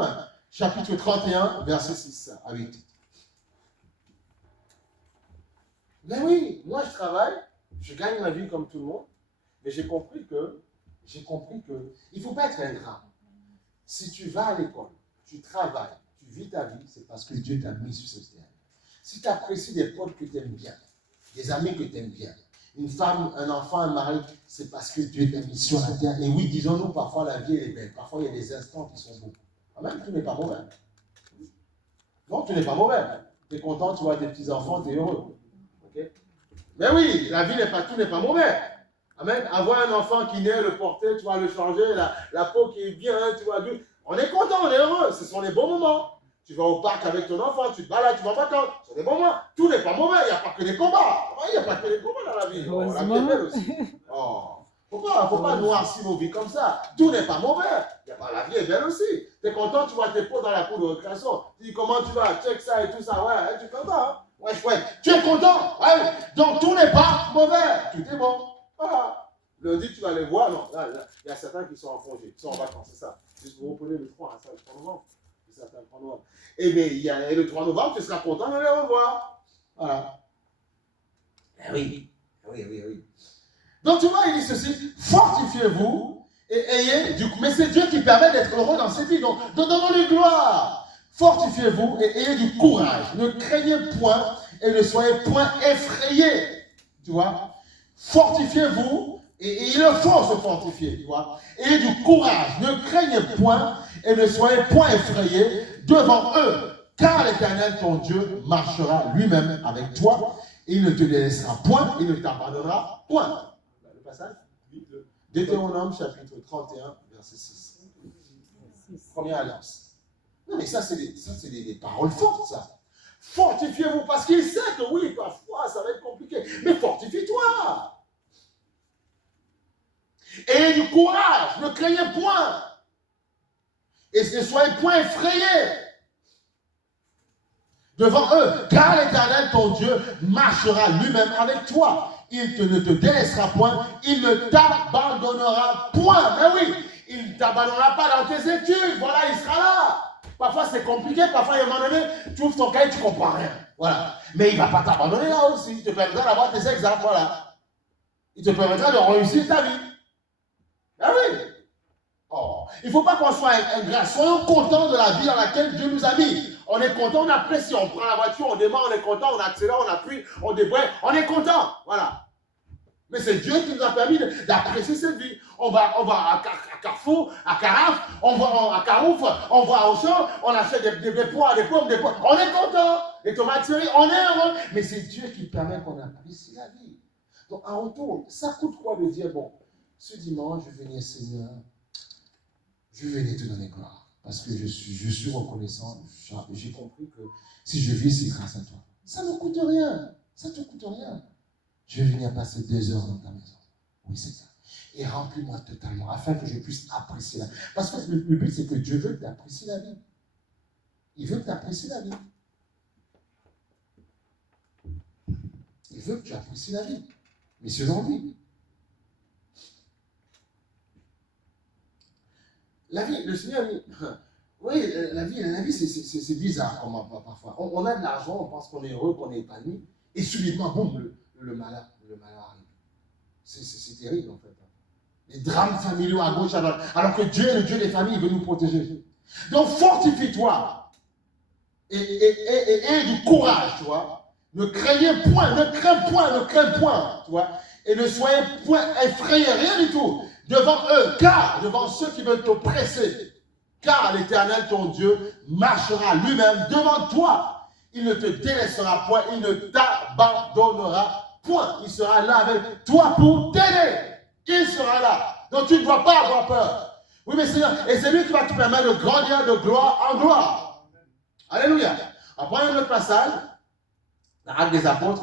Deutéronome, chapitre 31, verset 6 à 8. Ben oui, moi je travaille, je gagne ma vie comme tout le monde, mais j'ai compris que il ne faut pas être ingrat. Si tu vas à l'école, tu travailles, tu vis ta vie, c'est parce que Dieu t'a mis sur cette terre. Si tu apprécies des potes que tu aimes bien, des amis que tu aimes bien, une femme, un enfant, un mari, c'est parce que Dieu t'a mis sur la terre. Et oui, disons-nous, parfois la vie est belle, parfois il y a des instants qui sont beaux. Même tu n'es pas mauvais. Non, tu n'es pas mauvais. Tu es content, tu vois tes petits-enfants, tu es heureux. Okay? Mais oui, la vie n'est pas, tout n'est pas mauvais. Amen. Avoir un enfant qui naît, le porter, tu vas le changer, la peau qui est bien, tu vois. On est content, on est heureux. Ce sont les bons moments. Tu vas au parc avec ton enfant, tu te balades, tu vas en vacances. Ce sont des bons moments. Tout n'est pas mauvais. Il n'y a pas que des combats. Il n'y a pas que des combats dans la vie. Oh, la vie est belle aussi. Oh. Faut pas noircir nos vies comme ça. Tout n'est pas mauvais. La vie est belle aussi. Tu es content, tu vois tes potes dans la cour de récréation. Tu dis comment tu vas, check ça et tout ça. Ouais, tu es content. Hein? Ouais. Tu es content. Ouais. Donc tout n'est pas mauvais. Tout est bon. Voilà. Lundi, tu vas les voir. Non, là, il y a certains qui sont en congé, qui sont en vacances, c'est ça. Juste vous reprenez le 3, hein, ça, le 3 novembre. C'est ça, le 3 novembre. Et bien, il y a le 3 novembre, tu seras content de les revoir. Voilà. Oui. Donc, tu vois, il dit ceci, fortifiez-vous et ayez du coup. Mais c'est Dieu qui permet d'être heureux dans cette vie. Donc, donnons-lui gloire. Fortifiez-vous et ayez du courage. Ne craignez point et ne soyez point effrayés. Tu vois? Fortifiez-vous, et il le faut se fortifier, tu vois. Ayez du courage, ne craignez point et ne soyez point effrayés devant eux, car l'Éternel, ton Dieu, marchera lui-même avec toi. Il ne te délaissera point, il ne t'abandonnera point. Le passage, Deutéronome chapitre 31, verset 6. Première alliance. Non, mais ça, c'est des paroles fortes, ça. Fortifiez-vous, parce qu'il sait que oui, parfois, ça va être compliqué. Mais fortifie-toi. Ayez du courage, ne craignez point. Et ne soyez point effrayés devant eux, car l'Éternel, ton Dieu, marchera lui-même avec toi. Ne te délaissera point, il ne t'abandonnera point. Mais oui, il ne t'abandonnera pas dans tes études. Voilà, il sera là. Parfois, c'est compliqué. Parfois, il y a un moment donné, tu ouvres ton cahier, tu ne comprends rien. Voilà. Mais il ne va pas t'abandonner là aussi. Il te permettra d'avoir tes examens. Voilà. Il te permettra de réussir ta vie. Ah oui. Oh, il ne faut pas qu'on soit ingrat. Soyons contents de la vie dans laquelle Dieu nous a mis. On est content, on apprécie, on prend la voiture, on démarre, on est content, on accélère, on appuie, on débraye, on est content. Voilà. Mais c'est Dieu qui nous a permis d'apprécier cette vie. On va à Carrefour, à Carafe, on va à Carouf, on va au champ, on achète des pois, des pommes, des pois. On est content. Les tomates cerises, on est heureux. Mais c'est Dieu qui permet qu'on apprécie la vie. Donc en retour, ça coûte quoi de dire, bon, ce dimanche, je vais venir, Seigneur, je vais venir te donner gloire. Parce que je suis reconnaissant. J'ai compris que si je vis, c'est grâce à toi. Ça ne coûte rien. Ça ne te coûte rien. Je vais venir passer 2 heures dans ta maison. Oui, c'est ça. Et remplis-moi totalement afin que je puisse apprécier la vie. Parce que le but, c'est que Dieu veut que tu apprécies la vie. Il veut que tu apprécies la vie. Il veut que tu apprécies la vie. Mais selon lui. La vie, le Seigneur dit, oui, la vie c'est bizarre parfois. On a de l'argent, on pense qu'on est heureux, qu'on est épanoui, et subitement, boum, le malheur arrive. C'est terrible en fait. Les drames familiaux à gauche, à droite, alors que Dieu est le Dieu des familles, il veut nous protéger. Donc fortifie-toi et du courage, tu vois. Ne craignez point, ne crains point, tu vois. Et ne soyez point effrayés, rien du tout. Devant eux, car devant ceux qui veulent t'oppresser, car l'Éternel, ton Dieu, marchera lui-même devant toi. Il ne te délaissera point, il ne t'abandonnera point. Il sera là avec toi pour t'aider. Il sera là. Donc tu ne dois pas avoir peur. Oui, mais Seigneur, et c'est lui qui va te permettre de grandir de gloire en gloire. Alléluia. Après un autre passage, dans l'Acte des Apôtres,